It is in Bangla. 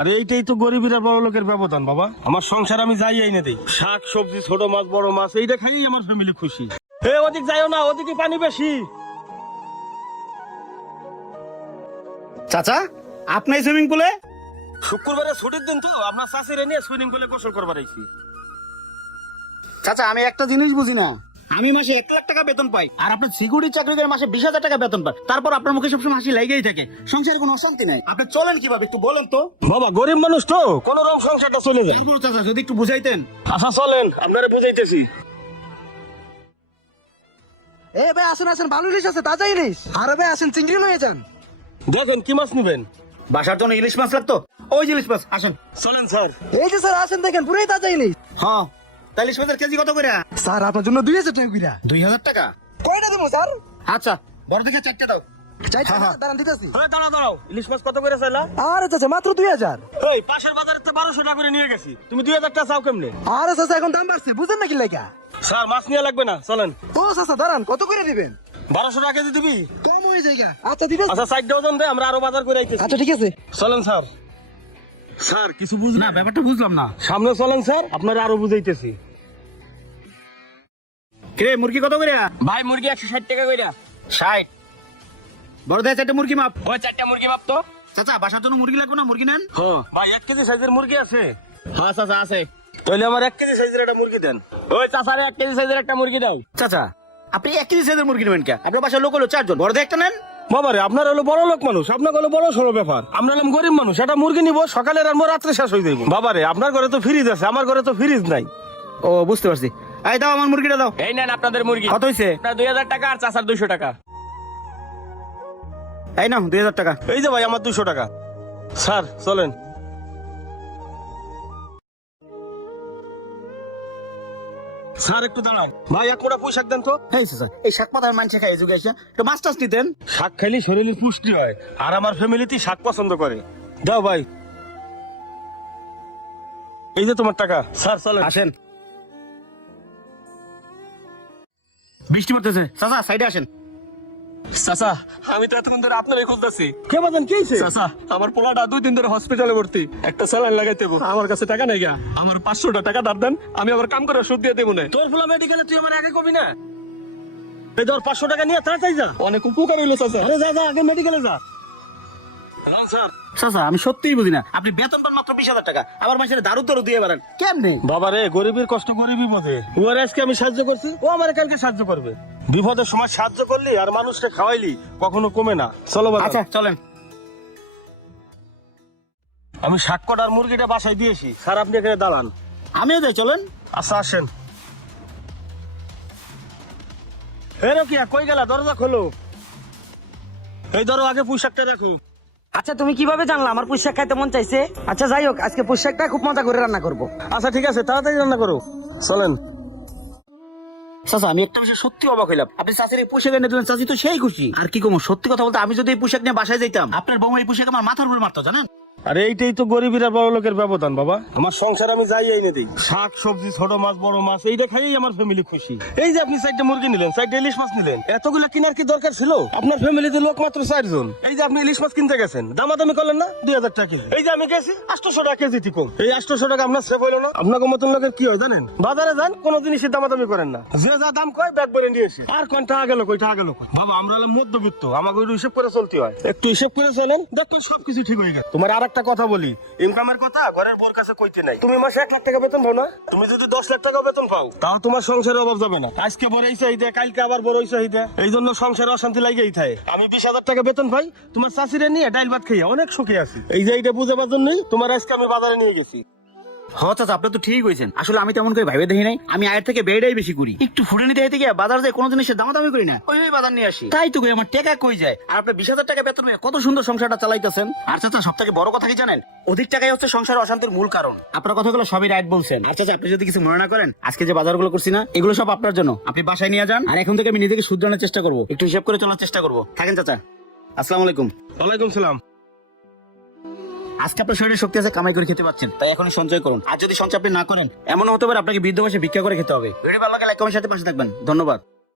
আরে এইটাই তো গরিবের আর বড় লোকের ব্যবধান বাবা। আমার সংসার আমি যাই এনে দেই, শাক সবজি ছোট মাছ বড় মাছ এইটা খাই আমার ফ্যামিলি খুশি। হে ওদিক যাইও না, ওদিকে পানি বেশি। চাচা আপনি সুইমিং পুলে? শুক্রবারে ছুটির দিন তো আপনার চাষিরে নিয়ে সুইমিং পুলে গোসল করবার আইছি। চাচা আমি একটা জিনিস বুঝি না, আমি মাসে 1 লাখ টাকা বেতন পাই আর আপনার সিকিউরিটি চাকরি করে মাসে 20,000 টাকা বেতন পাই, তারপর আপনার মুখে সবসময় হাসি লেগেই থাকে, সংসারে কোনো অশান্তি নাই। আপনি চলেন কিভাবে একটু বলেন তো? বাবা গরিব মানুষ তো, কোন রকম সংসারটা চলে যায়। তারপর চাচা যদি একটু বুঝাইতেন। আচ্ছা চলেন আপনারে বুঝাইতেছি। এ ভাই আসেন আসেন, ভালো ইলিশ আছে, তাজা ইলিশ। আরে ভাই আসেন, চিংড়ি লয়ে যান। দেখেন কি মাছ নিবেন? বাসার জন্য ইলিশ মাছ লাগতো, ওই যে ইলিশ মাছ। আসেন চলেন স্যার। এই যে স্যার আসেন, দেখেন পুরাই তাজা ইলিশ। হ্যাঁ, তাহলে ইলিশ মাছের কেজি কত করে? স্যার আপনার জন্য 2,000 টাকা কইরা। 2,000 টাকা? কয়টা দেবো স্যার? আচ্ছা বড় দিকে 4টে দাও। চাইটা দাঁড়ান দিতেছি। দাঁড়াও দাঁড়াও, ইলিশ মাছ কত করে চাইলা? আরে চাচা মাত্র 2,000। এই পাশের বাজারে তো 1200 টাকা করে নিয়ে গেছি, তুমি 2000 টাকা চাও কেমনে? আরে চাচা এখন দাম বাড়ছে, বুঝেন নাকি লাগা? স্যার মাছ নিয়ে লাগবে না, চলেন। ও চাচা দাঁড়ান, কত করে দিবেন? 1200 টাকা কেজি দিবি? কম হয়ে যায়। আচ্ছা দিতেছি। আচ্ছা 60 ডজন দে, আমরা আরো বাজার করে আইতেছি। আচ্ছা ঠিক আছে। চলেন স্যার। স্যার কিছু বুঝ না ব্যাপারটা বুঝলাম না। সামনে চলেন স্যার, আপনারা আরো বুঝাইতেছি। কে মুরগি কত করে? ভাই মুরগি 160 টাকা কইরা। 60। বড় দেয় 4টে মুরগি মাপ। ওই 4টা মুরগি মাপ তো। চাচা বাসার জন্য মুরগি লাগবে না, মুরগি নেন। হ্যাঁ ভাই 1 কেজি সাইজের মুরগি আছে? হ্যাঁ চাচা আছে। তাহলে আমার 1 কেজি সাইজের একটা মুরগি দেন। ওই চাচারে 1 কেজি সাইজের একটা মুরগি দাও। চাচা আপনি 1 কেজি সাইজের মুরগি নেবেন কে? আপনার বাসার লোক হলো 4 জন, বড় দেয় একটা নেন। বাবারে আপনার হলো বড় লোক মানুষ, আপনার হলো বড় সড়ো ব্যাপার। আমরা হলাম গরিব মানুষ, একটা মুরগি নিব সকালের আর রাত্রে শেষ হয়ে যাইব। বাবারে আপনার ঘরে তো ফ্রিজ আছে, আমার ঘরে তো ফ্রিজ নাই। ও বুঝতে পারছি। এই দাও আমার মুরগিটা দাও। এই নেন আপনাদের মুরগি। কত হইছে? আপনার 2000 টাকা আর চাচার 200 টাকা। এই নাও 2,000 টাকা। এই যে ভাই আমার 200 টাকা। স্যার চলেন। স্যার একটু দাঁড়াও ভাই, 1 মোটা পুঁই শাক দেন তো। এই চাচা এই শাক পাতার মানছে খাই যুগে এসে একটু মাছ টাছ নিতেন। শাক খাইলে শরীরের পুষ্টি হয়, আর আমার ফ্যামিলিতে শাক পছন্দ করে। দাও ভাই, এই যে তোমার টাকা। স্যার চলেন। আসেন। বৃষ্টি পড়তেছে, চাচা সাইডে আসেন। চাচা আমি তো এতক্ষণ ধরে আপনারই খুঁজতেছি। কে বাজান কি হইছে? চাচা আমার পোলাটা 2 দিন ধরে হসপিটালে ভর্তি, একটা স্যালাইন লাগাইতে হইবো। আমার কাছে টাকা নাই গা, আমার 500 টাকা ধার দেন, আমি আবার কাম করে ওষুধ দিয়ে দেবো না। তোর ফুলা মেডিকেলে তুই আমার আগে কবি না? এই ধর 500 টাকা নিয়ে তাড়াতাড়ি যা। অনেক উপকার হইলো চাচা। আরে যা যা, আগে মেডিকেলে যা। রাম স্যার। চাচা আমি সত্যিই বুঝি না, আপনি বেতন পান মাত্র 20,000 টাকা, আবার মাসের দারু দারু দিয়ে বেড়ান কেমনে? বাবা রে, গরিবের কষ্ট গরিবই বোঝে। ওর আজকে আমি সাহায্য করছি, ও আমার কালকে সাহায্য করবে। বিপদের সময় সাহায্য করলি আর মানুষকে খাওয়াইলি কখনো কমে না। চলো বাবা। আচ্ছা চলেন। আমি শাক আর মুরগিটা বাসায় দিয়েছি, স্যার আপনি এখানে দাঁড়ান। আমিও যাই, চলেন। আচ্ছা আসেন। হে রকিয়া কই গেলা? দরজা খোলো। এই ধরো আগে পোশাকটা রাখো। আচ্ছা তুমি কিভাবে জানলা আমার পুঁই শাক খাইতে মন চাইছে? আচ্ছা যাই হোক, আজকে পুঁই শাকটা খুব মজা করে রান্না করবো। আচ্ছা ঠিক আছে, তাড়াতাড়ি রান্না করো। চলেন। চাচা আমি একটা বিষয় সত্যি অবাক হইলাম, আপনি চাষের এই পোশাক এনে দিলেন, চাচি তো সেই খুশি। আর কি কম, সত্যি কথা বলতে আমি যদি এই পোশাক নিয়ে বাসায় যাইতাম, আপনার বৌমা এই পোশাক আমার মাথার উপরে মারতো জানেন। আরে এইটাই তো গরিবের আর বড় লোকের ব্যবধান বাবা। আমার সংসার আমি যাই এনে দিই, শাক সবজি ছোট মাছ বড় মাছ এইটা খাইই আমার ফ্যামিলি খুশি। এই যে আপনি 4টা মুরগি নিলেন, 4টা ইলিশ মাছ নিলেন, এতগুলা কেনার কি দরকার ছিল? আপনার ফ্যামিলিতে লোক মাত্র 4 জন। এই যে আপনি ইলিশ মাছ কিনতে গেছেন, দামাদামি করলেন না 2000 টাকা কেজি। এই যে আমি গেছি 800 টাকা কেজি কম। এই 800 টাকা আপনার সেভ হইলো না? আপনাকে মতন লোকের কি হয় জানেন? বাজারে যান, কোন জিনিসের দামাদামি করেন না, যে যা দাম কয় ব্যাগ ভরে নিয়ে এসে আর কোন টাকা গেল কই টাকা গেল কই। বাবা আমরা হলাম মধ্যবিত্ত, আমাকে একটু হিসেব করে চলতে হয়। একটু হিসেব করে চলেন, দেখবেন সবকিছু ঠিক হয়ে গেছে। তোমার আর একটা কথা বলি, ইনকামের কথা ঘরের বোর কাছে কইতে নাই। তুমি মাসে 1 লাখ টাকা বেতন পাও না? তুমি যদি 10 লাখ টাকা বেতন পাও, তাও তোমার সংসারের অভাব যাবে না। আজকে বড় এই চাহিদা, কালকে আবার বড় এই চাহিদা, এই জন্য সংসারে অশান্তি লাগেই থাকে। আমি 20,000 টাকা বেতন পাই, তোমার চাষিরে নিয়ে ডাইল ভাত খাইয়া অনেক সুখী আছি। এই যে এইটা বুঝাবার জন্যই তোমার আজকে আমি বাজারে নিয়ে গেছি। হ্যাঁ চাচা আপনি তো ঠিক হয়েছেন, আসলে আমি তেমন করে ভাইবে দেখি নাই, আমি আয়ের থেকে বেড়াই বেশি করি। একটু ফুটে নিতে হইতে গিয়ে বাজার যায় কোনো জিনিসের দামাদামি করি না, ওই বাজার নিয়ে আসি। তাই তো কই আমার টাকা কই যায়, আর আপনি 20,000 টাকা বেতন পেয়ে কত সুন্দর সংসারটা চালাইতেছেন। আর চাচা সব থেকে বড় কথা কি জানেন, অধিক টাকাই হচ্ছে সংসার অশান্তির মূল কারণ। আপনার কথাগুলো সবই রাইট বলছেন। আর চাচা আপনি যদি কিছু মনে না করেন, আজকে যে বাজারগুলো করছি না, এগুলো সব আপনার জন্য, আপনি বাসায় নিয়ে যান। আর এখন থেকে আমি নিজেকে শুধরানোর চেষ্টা করবো, একটু হিসাব করে চলার চেষ্টা করবো। থাকেন চাচা, আসসালামু আলাইকুম। ওয়ালাইকুম সালাম। আজকে আপনার শরীরে শক্তি আছে, কামাই করে খেতে পাচ্ছেন, তাই এখনই সঞ্চয় করুন। আর যদি সঞ্চয় আপনি না করেন, এমন হতে পারে আপনাকে বৃদ্ধ বয়সে ভিক্ষা করে খেতে হবে। ভিডিও ভালো লাগলে লাইক কমেন্ট সাথে পাশে থাকবেন। ধন্যবাদ।